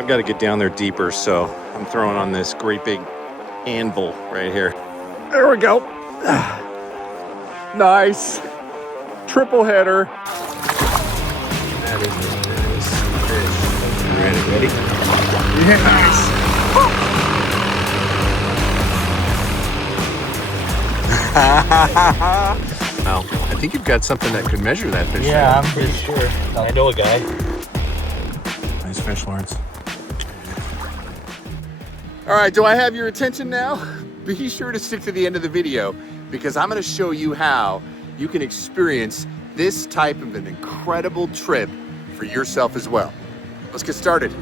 I've got to get down there deeper, so I'm throwing on this great big anvil right here. There we go. Nice. Triple header. That is a nice fish. Ready? Yes. Well, I think you've got something that could measure that fish. Yeah, I'm pretty sure. I know a guy. Nice fish, Lawrence. All right, do I have your attention now? Be sure to stick to the end of the video because I'm going to show you how you can experience this type of an incredible trip for yourself as well. Let's get started.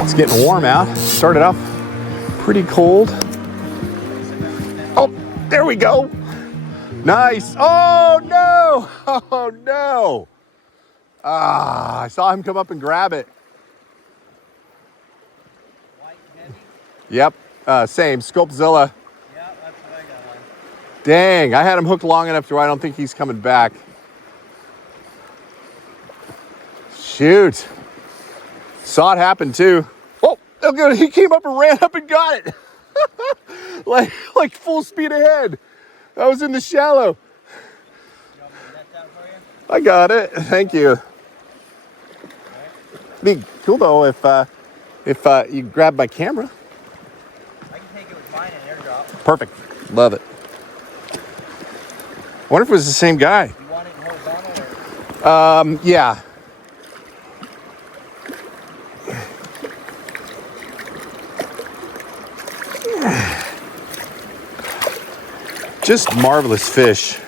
It's getting warm out. Started off pretty cold. Oh, there we go. Nice. Oh, no. Oh, no. Ah, I saw him come up and grab it. White heavy? Yep. Same. Scopezilla. Yeah, that's what I got on. Dang, I had him hooked long enough to where I don't think he's coming back. Shoot. Saw it happen too. Oh, look at it. He came up and ran up and got it. like full speed ahead. That was in the shallow. You want me to net that for you? I got it. Thank you. Be cool though if you grab my camera. I can take it with mine and airdrop. Perfect. Love it. I wonder if it was the same guy. You want it horizontal or? Yeah. Just marvelous fish.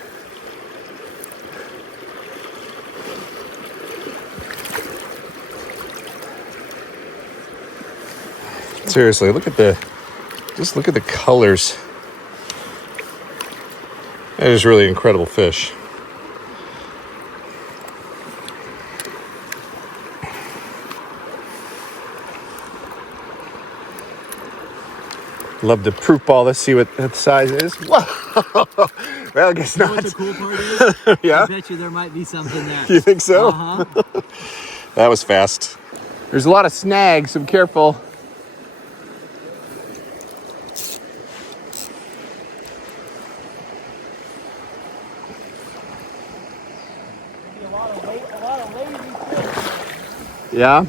Seriously, look at the colors. That is really incredible fish. Love to proof ball this, see what the size is. Whoa! Well, I guess not. What the cool part is? Yeah? I bet you there might be something there. You think so? Uh-huh. That was fast. There's a lot of snags, so be careful. A lot of lazy fish. Yeah.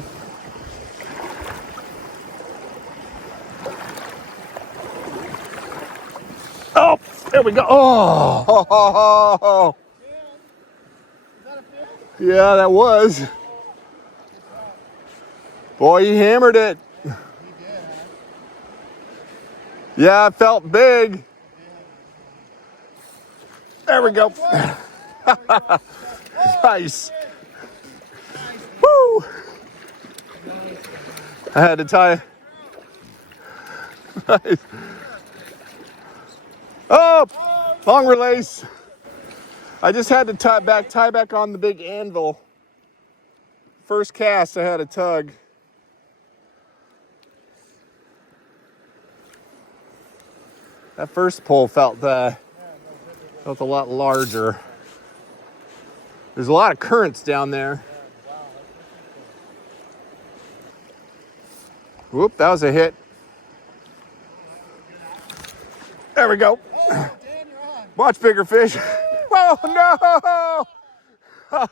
Oh, there we go. Oh, Is that a fish? yeah, that was. Boy, he hammered it. He did, huh? Yeah, it felt big. There we go. Nice. Woo! I had to tie. Nice. Oh, long release. I just had to tie back on the big anvil. First cast, I had a tug. That first pull felt a lot larger. There's a lot of currents down there. Whoop, that was a hit. There we go. Much bigger fish. Oh no!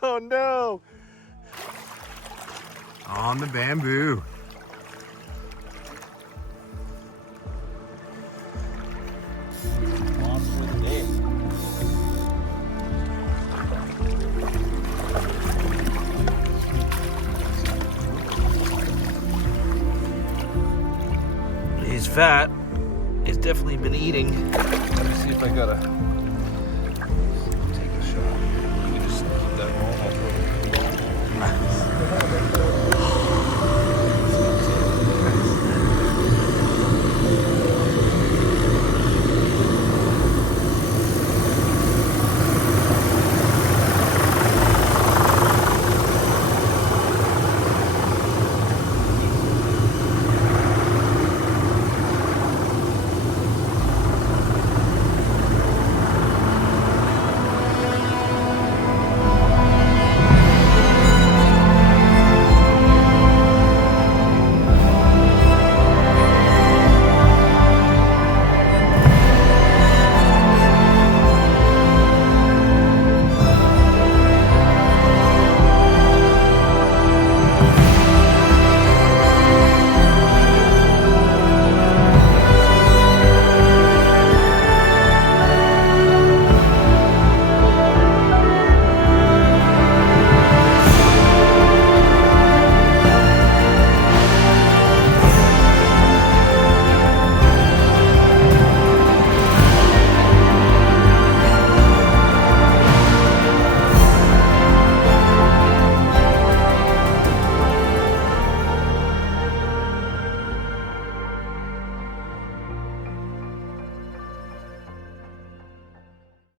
Oh no! On the bamboo. He's fat. He's definitely been eating. Let me see if I got a